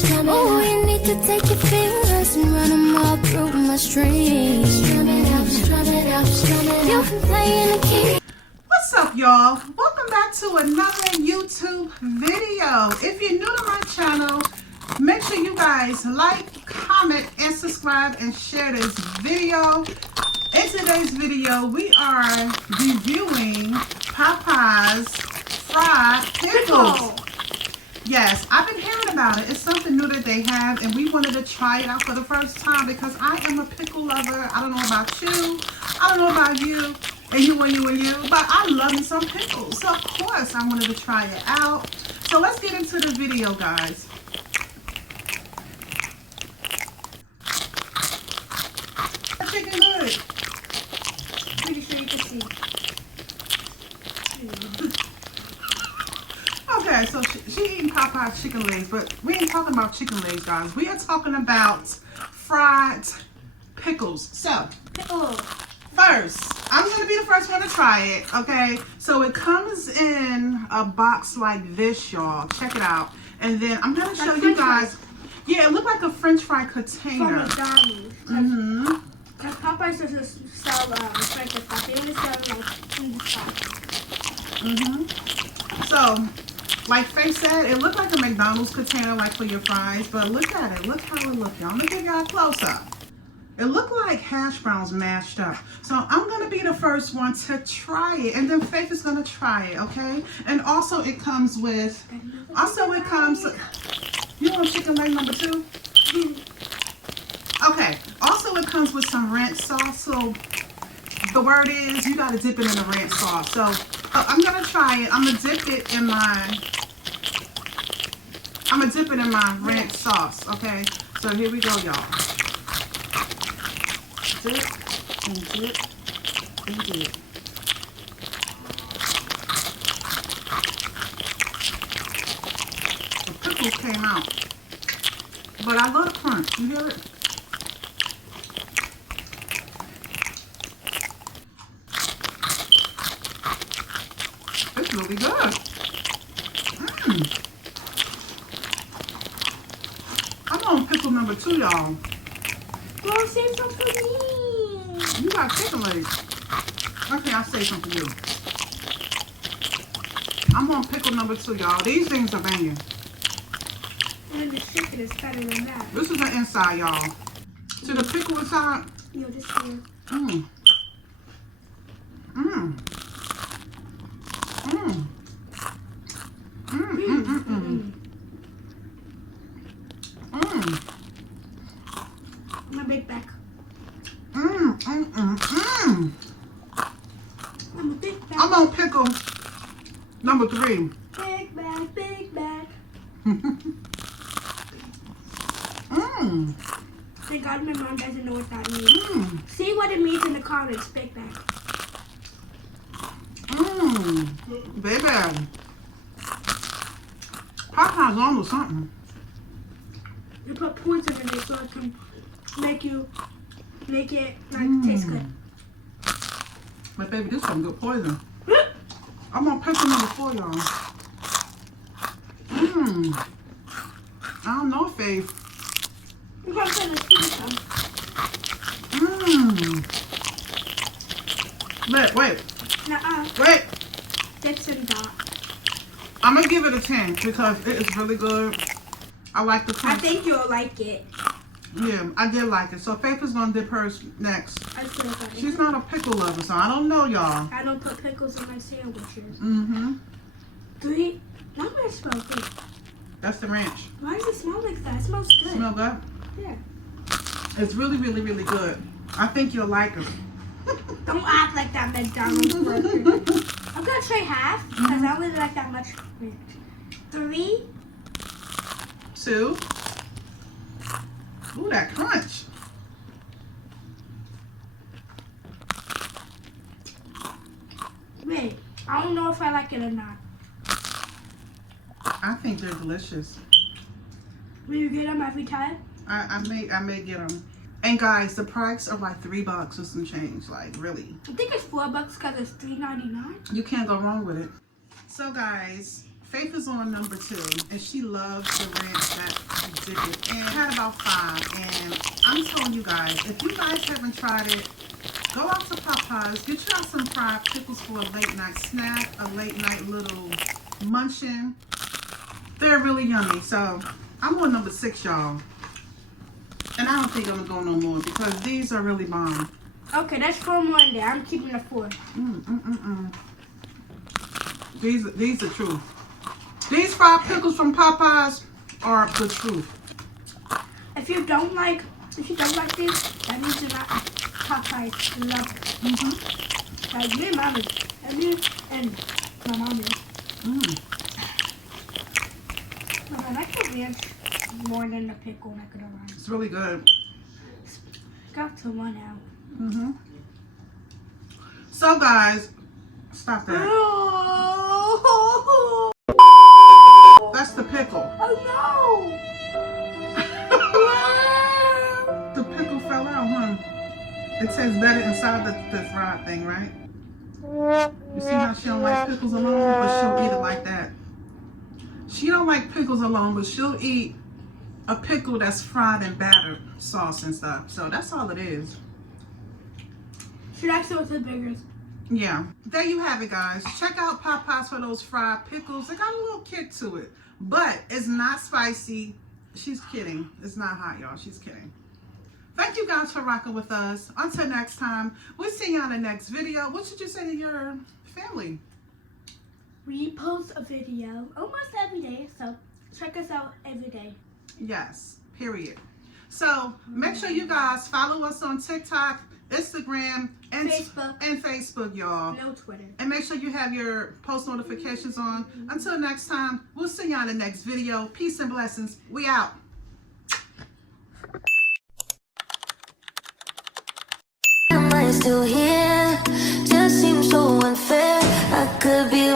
Oh, you need to take your fingers and run them all through my strings. Strum it out, strum it out, strum it out. You've been playing the key. What's up, y'all? Welcome back to another YouTube video. If you're new to my channel, make sure you guys like, comment, and subscribe and share this video. In today's video, we are reviewing Popeyes fried pickles. Yes, I've been hearing about it. It's something new that they have, and we wanted to try it out for the first time because I am a pickle lover. I don't know about you. I don't know about you. And you, but I love me some pickles. So, of course, I wanted to try it out. So, let's get into the video, guys. Chicken good. Pretty sure you can see. Okay, so she eating Popeyes chicken legs, but we ain't talking about chicken legs, guys. We are talking about fried pickles. So, Pickles. first, I'm going to be the first one to try it, okay? So it comes in a box like this, y'all. Check it out. And then I'm going to show you guys. Yeah, it looked like a French fry container. From McDonald's. Mm-hmm. Because Popeyes doesn't sell French fries. They only sell like cheese fries. Mm-hmm. So, like Faith said, it looked like a McDonald's container, like for your fries. But look at it. Look how it looked, y'all. I'm going to give y'all a close-up. It looked like hash browns mashed up. So I'm going to be the first one to try it. And then Faith is going to try it, okay? And also it comes with... You want chicken leg number 2? Okay. Also it comes with some ranch sauce. So the word is you got to dip it in the ranch sauce. So I'm going to try it. I'm going to dip it in my ranch sauce, okay? So here we go, y'all. Dip and dip and dip. The pickles came out. But I love the crunch. You hear it? It's really good. I'm on pickle number 2, y'all. Well, save some for me. You got chicken legs. Okay, I'll say something to you. I'm on pickle number 2, y'all. These things are banging. And then the chicken is better than that. This is the inside, y'all. See the pickle inside? Yo, this here. Mmm. Mmm. Mmm. Mmm. Mmm. Mmm. Mmm. My big back. Mmm. Mmm. Mmm. I'm a big back. I'm on pickle number 3. Big back, big back. Mmm. Thank God my mom doesn't know what that means. Mmm. See what it means in the comments, big back. Mmm. Baby. Popeyes on with something. You put poison in it so it can make it like taste good. But baby, this is some good poison. I'm on pickle number 4, y'all. Mmm. I don't know, Faith. You gotta put the sweet some. Mmm. Wait. Nuh-uh. Wait. Dips and dot. I'm going to give it a 10 because it is really good. I like the crunch. I think you'll like it. Yeah, I did like it. So Faith is going to dip hers next. I feel like it. She's not a pickle lover, so I don't know, y'all. I don't put pickles in my sandwiches. Mm-hmm. 3. Why do I smell good? That's the ranch. Why does it smell like that? It smells good. Smell good? Yeah. It's really, really, really good. I think you'll like it. Don't act like that McDonald's burger. I'm gonna try half because I don't really like that much ranch. 3. 2. Ooh, that crunch. Wait, I don't know if I like it or not. I think they're delicious. Will you get them every time? I may get them. And guys, the price of like $3 or some change. Like really. I think it's $4 because it's $3.99. You can't go wrong with it. So guys, Faith is on number 2, and she loves the ranch that addicted. And I had about 5. And I'm telling you guys, if you guys haven't tried it, go out to Popeyes, get you out some fried pickles for a late night snack, a late night little munching. They're really yummy. So I'm on number 6, y'all. And I don't think I'm going to go no more because these are really bomb. Okay, that's 4 more in there. I'm keeping the 4. These are truth. These fried pickles from Popeyes are the truth. If you don't like these, that means you're not Popeyes lover. Like me and mommy, and my mommy. I like the ranch more than the pickle. Not gonna lie. It's really good. Got to 1 out. So guys, stop that. That's the pickle. Oh no! The pickle fell out, huh? It says better inside the fried thing, right? You see how she don't like pickles alone, but she'll eat it like that. She don't like pickles alone, but she'll eat a pickle that's fried in battered sauce and stuff. So that's all it is. Should I with the biggest? Yeah. There you have it, guys. Check out Popeyes for those fried pickles. They got a little kick to it, but it's not spicy. She's kidding. It's not hot, y'all. She's kidding. Thank you guys for rocking with us. Until next time, we'll see you on the next video. What should you say to your family? We post a video almost every day, so check us out every day. Yes, period. So make sure you guys follow us on TikTok, Instagram, and Facebook, y'all. No Twitter. And make sure you have your post notifications on. Until next time, we'll see you on the next video. Peace and blessings. We out. Am I still here? Just seems so unfair. I could be